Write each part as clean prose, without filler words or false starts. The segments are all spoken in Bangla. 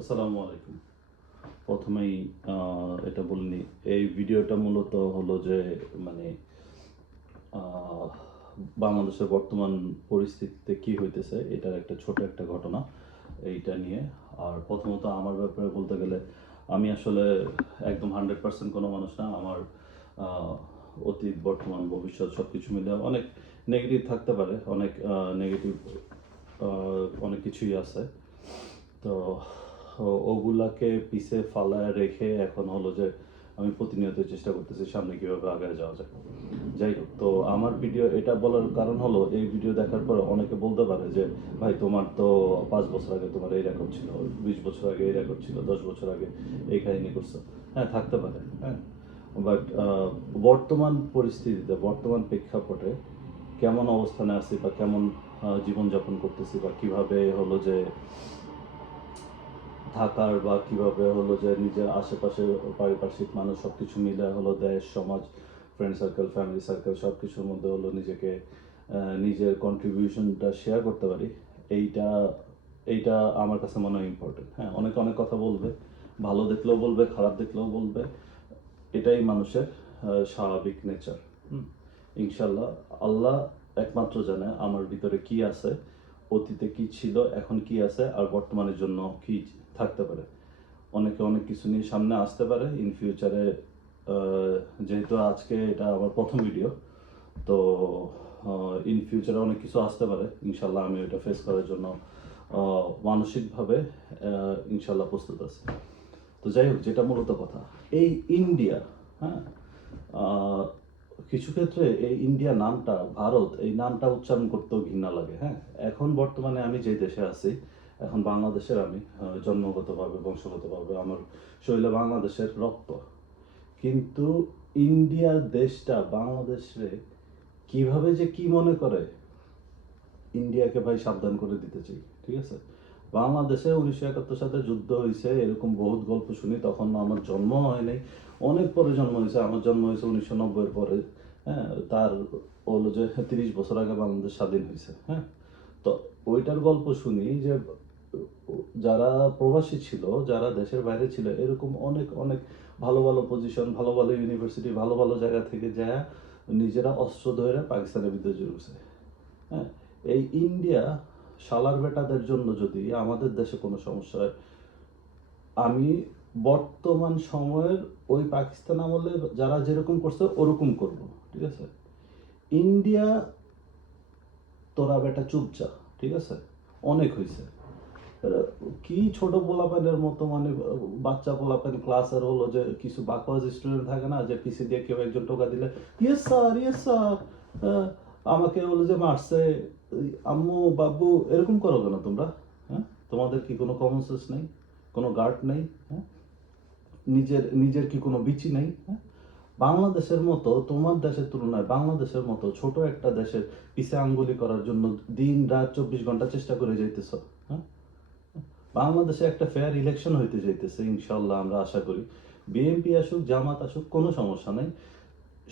আসসালামু আলাইকুম। প্রথমেই এটা বলিনি, এই ভিডিওটা মূলত হলো যে মানে আহ, বাংলাদেশের বর্তমান পরিস্থিতিতে কি হইতেছে এটার একটা ছোট একটা ঘটনা এইটা নিয়ে। আর প্রথমত আমার ব্যাপারে বলতে গেলে আমি আসলে একদম 100% কোনো মানুষ না। আমার আহ, অতীত বর্তমান ভবিষ্যৎ সব কিছু মিলে অনেক নেগেটিভ থাকতে পারে, অনেক নেগেটিভ অনেক কিছুই আছে। তো ওগুলাকে পিছে ফালায় রেখে এখন হলো যে আমি প্রতিনিয়ত চেষ্টা করতেছি সামনে কিভাবে আগে যাওয়া যায়। যাই হোক, তো আমার ভিডিও এটা বলার কারণ হলো এই ভিডিও দেখার পর অনেকে বলতে পারে যে ভাই তোমার তো 5 বছর আগে তোমার এই রেকর্ড ছিল, 20 বছর আগে এই রেকর্ড ছিল, 10 বছর আগে এই কাহিনী করছো। হ্যাঁ, থাকতে পারে, হ্যাঁ। বাট বর্তমান পরিস্থিতিতে, বর্তমান প্রেক্ষাপটে কেমন অবস্থানে আছি বা কেমন জীবনযাপন করতেছি বা কিভাবে হলো যে থাকার বা কিভাবে হলো যে নিজের আশেপাশে পারিপার্শ্বিক মানুষ সব কিছু মিলে হলো দেশ সমাজ ফ্রেন্ড সার্কেল ফ্যামিলি সার্কেল সব কিছুর মধ্যে হলো নিজেকে নিজের কন্ট্রিবিউশনটা শেয়ার করতে পারি, এইটা এইটা আমার কাছে মনে হয় ইম্পর্টেন্ট। হ্যাঁ, অনেকে অনেক কথা বলবে, ভালো দেখলেও বলবে, খারাপ দেখলেও বলবে, এটাই মানুষের স্বাভাবিক নেচার। ইনশাল্লাহ আল্লাহ একমাত্র জানে আমার ভিতরে কি আছে, অতীতে কি ছিল, এখন কি আছে, আর বর্তমানের জন্য কি থাকতে পারে। অনেকে অনেক কিছু নিয়ে সামনে আসতে পারে ইন ফিউচারে। যেহেতু আজকে এটা আমার প্রথম ভিডিও, তো ইন ফিউচারে অনেক কিছু আসতে পারে। ইনশাল্লাহ আমি ওটা ফেস করার জন্য মানসিকভাবে ইনশাল্লাহ প্রস্তুত আছি। তো যাই হোক, যেটা মূলত কথা, এই ইন্ডিয়া, হ্যাঁ, আহ, কিছু ক্ষেত্রে এই ইন্ডিয়া নামটা, ভারত এই নামটা উচ্চারণ করতেও ঘৃণা লাগে। হ্যাঁ, এখন বর্তমানে আমি যে দেশে আছি, এখন বাংলাদেশের আমি জন্মগতভাবে বংশগতভাবে আমার শরীরে বাংলাদেশের রক্ত, কিন্তু ইন্ডিয়ার দেশটা বাংলাদেশে কিভাবে যে কি মনে করে, ইন্ডিয়াকে ভাই সাবধান করে দিতে চাই, ঠিক আছে? বাংলাদেশে 1971 সালে যুদ্ধ হয়েছে, এরকম বহুত গল্প শুনি, তখন আমার জন্ম হয় নাই, অনেক পরে জন্ম হয়েছে। আমার জন্ম হয়েছে 1990-এর পরে। হ্যাঁ, তার হলো যে 30 বছর আগে বাংলাদেশ স্বাধীন হয়েছে। হ্যাঁ, তো ওইটার গল্প শুনি যে যারা প্রবাসী ছিল, যারা দেশের বাইরে ছিল, এরকম অনেক অনেক ভালো ভালো পজিশন, ভালো ভালো ইউনিভার্সিটি, ভালো ভালো জায়গা থেকে যায় নিজেরা অস্ত্র ধরে পাকিস্তানের বিরুদ্ধে জুড়েছে। হ্যাঁ, এই ইন্ডিয়া শালার বেটাদের জন্য যদি আমাদের দেশে কোনো সমস্যা হয়, আমি বর্তমান সময়ের ওই পাকিস্তান আমলে যারা যেরকম করছে ওরকম করব, ঠিক আছে? ইন্ডিয়া, তোরা বেটা চুপচাপ, ঠিক আছে? অনেক হয়েছে। কি ছোট পোলাপানের মতো, মানে বাচ্চা পোলাপান ক্লাসের হলো যে কিছু বাকওয়াজ স্টুডেন্ট থাকে না, যে পিসি দিয়ে কেউ একজন টোকা দিলে ইয়েস স্যার ইয়েস স্যার, আমাকে হলো যে মারছে, আম্মু বাবু, এরকম করো কেন তোমরা? হ্যাঁ, তোমাদের কি কোনো কমন সেন্স নেই, কোনো গার্ড নেই? হ্যাঁ, নিজের নিজের কি কোনো বিচি নেই? হ্যাঁ, বাংলাদেশের মতো, তোমার দেশের তুলনায় বাংলাদেশের মতো ছোট একটা দেশের পিছে আঙ্গুলি করার জন্য দিন রাত 24 ঘন্টা চেষ্টা করে যাইতেছ। হ্যাঁ, বাংলাদেশে একটা ফেয়ার ইলেকশন হইতে যাইতেছে, ইনশাল্লাহ আমরা আশা করি। বিএনপি আসুক, জামাত আসুক, কোনো সমস্যা নাই,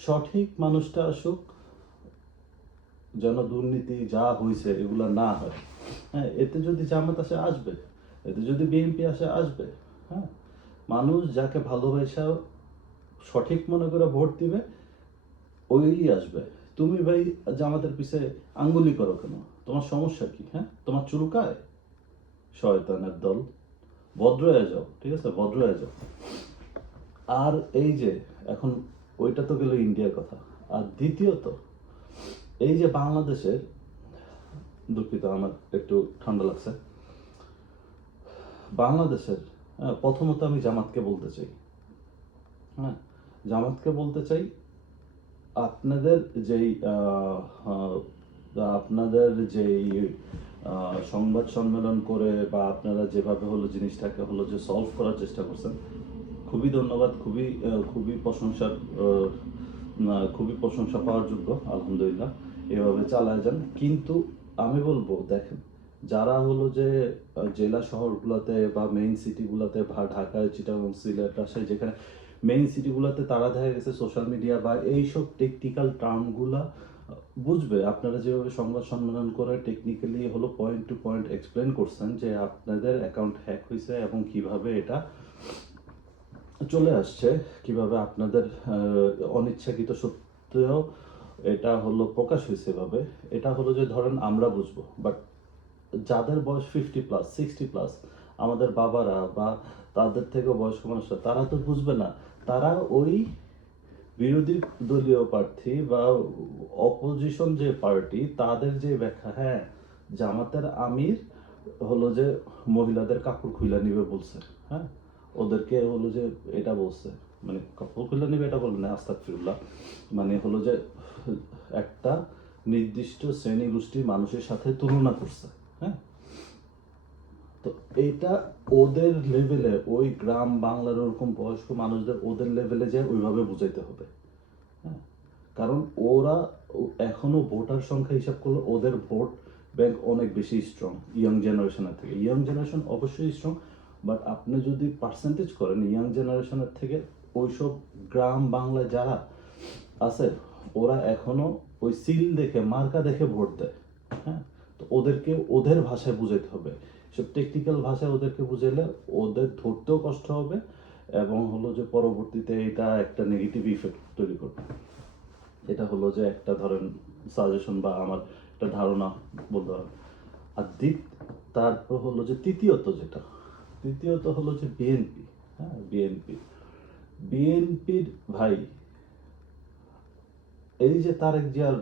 সঠিক মানুষটা আসুক, যেন দুর্নীতি যা হয়েছে এগুলা না হয়। হ্যাঁ, এতে যদি জামাত আসে আসবে, এতে যদি বিএনপি আসে আসবে। হ্যাঁ, মানুষ যাকে ভালোবাসা সঠিক মনে করে ভোট দিবে, ওই আসবে। তুমি ভাই জামাতের পিছে আঙ্গুলি করো কেন? তোমার সমস্যা কি? হ্যাঁ, তোমার চুলকায়? শয়তানের দল, ভদ্র হয়ে যাও, ঠিক আছে? ভদ্র হয়ে যাও। আর এই যে এখন, ওইটা তো গেল ইন্ডিয়ার কথা। আর দ্বিতীয়ত, এই যে বাংলাদেশের, দুঃখিত আমার একটু ঠান্ডা লাগছে, বাংলাদেশের, প্রথমত আমি জামাতকে বলতে চাই, হ্যাঁ, জামাতকে বলতে চাই, আপনাদের যেই আপনাদের যেই সংবাদ সম্মেলন করে বা আপনারা যেভাবে হলো জিনিসটাকে হলো যে সলভ করার চেষ্টা করছেন, খুবই ধন্যবাদ, খুবই খুবই প্রশংসার খুবই প্রশংসা পাওয়ার যোগ্য। আলহামদুলিল্লাহ, এভাবে চালায় যান। কিন্তু আমি বলবো, দেখেন, যারা হলো যে জেলা শহরগুলোতে বা মেইন সিটিগুলোতে বা ঢাকায়, চিটাগং, সিলেট, রাজশাহী, যেখানে মেইন সিটিগুলোতে তারা দেখা গেছে সোশ্যাল মিডিয়া বা এইসব টেকনিক্যাল টার্মগুলা বুঝবে। আপনারা যেভাবে সংবাদ সম্মেলন করে টেকনিক্যালি হলো পয়েন্ট টু পয়েন্ট এক্সপ্লেন করছেন যে আপনাদের অ্যাকাউন্ট হ্যাক হয়েছে এবং কিভাবে এটা চলে আসছে, কিভাবে আপনাদের অনিচ্ছাকৃত সত্ত্বেও এটা হলো প্রকাশ হয়েছে এভাবে, এটা হলো যে ধরেন আমরা বুঝবো, বাট যাদের বয়স 50+, 60+, আমাদের বাবারা বা তাদের থেকে বয়স্ক মানুষরা, তারা তো বুঝবে না। তারা ওই বিরোধী দলীয় প্রার্থী বা অপোজিশন যে পার্টি, তাদের যে ব্যাখ্যা, হ্যাঁ জামাতের আমির হলো যে মহিলাদের কাপড় খুলে নিবে বলছে, হ্যাঁ ওদেরকে হলো যে এটা বলছে, মানে কাপড় খুলে নিবে এটা বলবে না, আস্তাগফিরুল্লাহ, মানে হলো যে একটা নির্দিষ্ট শ্রেণী গোষ্ঠীর মানুষের সাথে তুলনা করছে, হ্যাঁ। তো এটা ওদের লেভেলে, ওই গ্রাম বাংলার ওরকম বয়স্ক মানুষদের ওদের লেভেলে যায় ওইভাবে বুঝাইতে হবে, হ্যাঁ। কারণ ওরা এখনো ভোটার সংখ্যা হিসাব করলে ওদের ভোট ব্যাংক অনেক বেশি স্ট্রং ইয়াং জেনারেশনের থেকে। ইয়াং জেনারেশন অবশ্যই স্ট্রং, বাট আপনি যদি পার্সেন্টেজ করেন ইয়াং জেনারেশনের থেকে, ওইসব গ্রাম বাংলায় যারা আছে ওরা এখনো ওই সিল দেখে, মার্কা দেখে ভোট দেয়, হ্যাঁ। তো ওদেরকে ওদের ভাষায় বুঝাইতে হবে, সব টেকনিক্যাল ভাষায় ওদেরকে বুঝাইলে ওদের ধরতেও কষ্ট হবে এবং হলো যে পরবর্তীতে এটা একটা নেগেটিভ ইফেক্ট তৈরি করবে। এটা হলো যে একটা ধরেন সাজেশন বা আমার একটা ধারণা বলতে হবে। আর তারপর হলো যে তৃতীয়ত হলো যে বিএনপি, হ্যাঁ বিএনপির ভাই, এই যে তারেক জিয়ার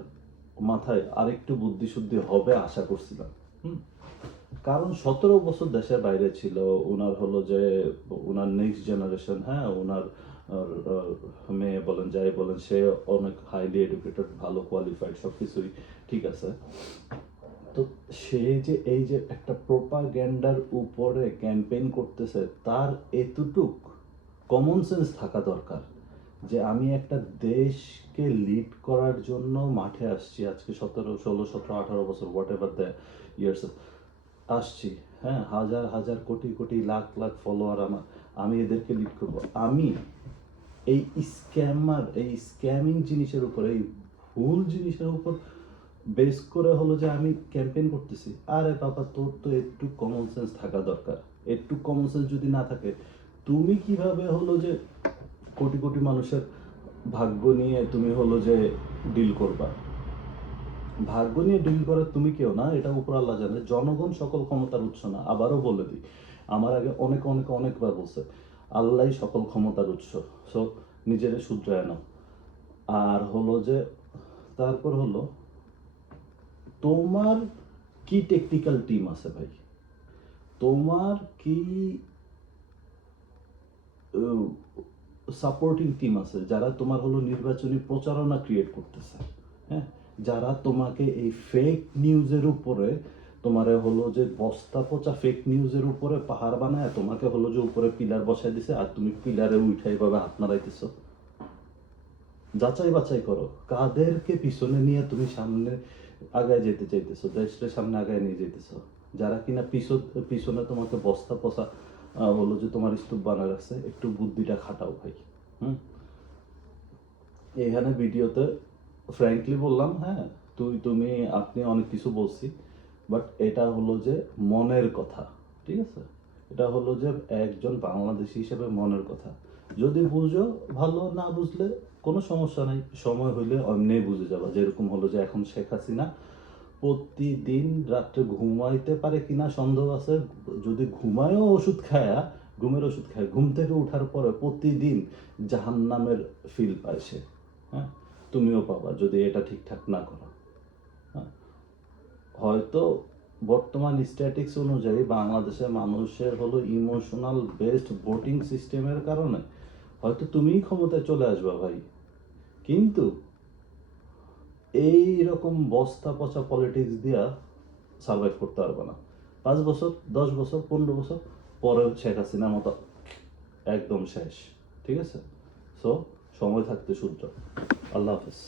মাথায় আরেকটু বুদ্ধি শুদ্ধি হবে আশা করছিলাম, কারণ 17 বছর দেশের বাইরে ছিল, ওনার হলো যে ওনার নেক্সট জেনারেশন, হ্যাঁ ওনার মেয়ে বলেন যাই বলেন, সে অনেক হাইলি এডুকেটেড, ভালো কোয়ালিফাইড, সব কিছুই ঠিক আছে। তো সে যে এই যে একটা প্রোপাগ্যান্ডার উপরে ক্যাম্পেইন করতেছে, তার এতটুক কমন সেন্স থাকা দরকার যে আমি একটা দেশকে লিড করার জন্য মাঠে আসছি, আজকে 17, 16, 17, 18 বছর হোয়াট এভার দ্য ইয়ার্স আসছি, হ্যাঁ হাজার হাজার কোটি কোটি লাখ লাখ ফলোয়ার আমার, আমি এদেরকে লিড করব। আমি এই স্ক্যামিং জিনিসের উপর, এই ভুল জিনিসের উপর বেস করে হলো যে আমি ক্যাম্পেইন করতেছি। আরে বাবা, তোর তো একটু কমন সেন্স থাকা দরকার। একটু কমন সেন্স যদি না থাকে, তুমি কিভাবে হলো যে কোটি কোটি মানুষের ভাগ্য নিয়ে তুমি হলো যে ডিল করবা? ভাগ্য নিয়ে ডিল করার তুমি কেউ না, এটা উপর আল্লাহ জানে। জনগণ সকল ক্ষমতার উৎস না, আবারও বলে দিই, আমার আগে অনেকবার বলছে, আল্লাহ সকল ক্ষমতার উৎস। সো নিজেরে শুধরায় নাও। আর হলো যে তারপর হলো, তোমার কি টেকনিক্যাল টিম আছে ভাই? তোমার কি সাপোর্টিং টিম আছে যারা তোমার হলো নির্বাচনী প্রচারণা ক্রিয়েট করতেছে, হ্যাঁ, যারা তোমাকে এই ফেক নিউজের উপরে, তোমারে হলো যে বস্তা পচা ফেক নিউজের উপরে পাহাড় বানায় তোমাকে হলো যে উপরে পিলার বসায় দিছে, আর তুমি পিলারে উঠাই ভাবে হাত নাড়াইতেছো। যাচাই বাছাই করো কাদেরকে পিছনে নিয়ে তুমি সামনে আগায় যেতে চাইতেছো, দেশের সামনে আগায় নিয়ে যেতেছো। যারা কিনা পিছনে তোমাকে বস্তা পচা হলো যে তোমার স্তূপ বানায় রাখছে, একটু বুদ্ধিটা খাটাও ভাই। এখানে ভিডিওতে ফ্র্যাঙ্কলি বললাম, হ্যাঁ তুমি আপনি অনেক কিছু বলছি, বাট এটা হলো যে মনের কথা, ঠিক আছে? এটা হলো যে একজন বাংলাদেশি হিসেবে মনের কথা। যদি বুঝো ভালো, না বুঝলে কোনো সমস্যা নাই, সময় হইলে অমনি বুঝে যাবা। যেরকম হলো যে এখন শেখ হাসিনা প্রতিদিন রাত্রে ঘুমাইতে পারে কিনা সন্দেহ আছে, যদি ঘুমায়ও ওষুধ খায়, ঘুমের ওষুধ খায়, ঘুম থেকে উঠার পরে প্রতিদিন জাহান্নামের ফিল পায় সে, হ্যাঁ তুমিও পাবা যদি এটা ঠিকঠাক না করো, হ্যাঁ। হয়তো বর্তমান স্ট্যাটিক্স অনুযায়ী বাংলাদেশের মানুষের হলো ইমোশনাল বেসড ভোটিং সিস্টেমের কারণে হয়তো তুমিই ক্ষমতায় চলে আসবা ভাই, কিন্তু এই রকম বস্তা পচা পলিটিক্স দিয়া সার্ভাইভ করতে পারবে না। 5 বছর, 10 বছর, 15 বছর পরে শেখ হাসিনার মতো একদম শেষ, ঠিক আছে? সো সময় থাকতে শুদ্ধ। আল্লাহ হাফিজ।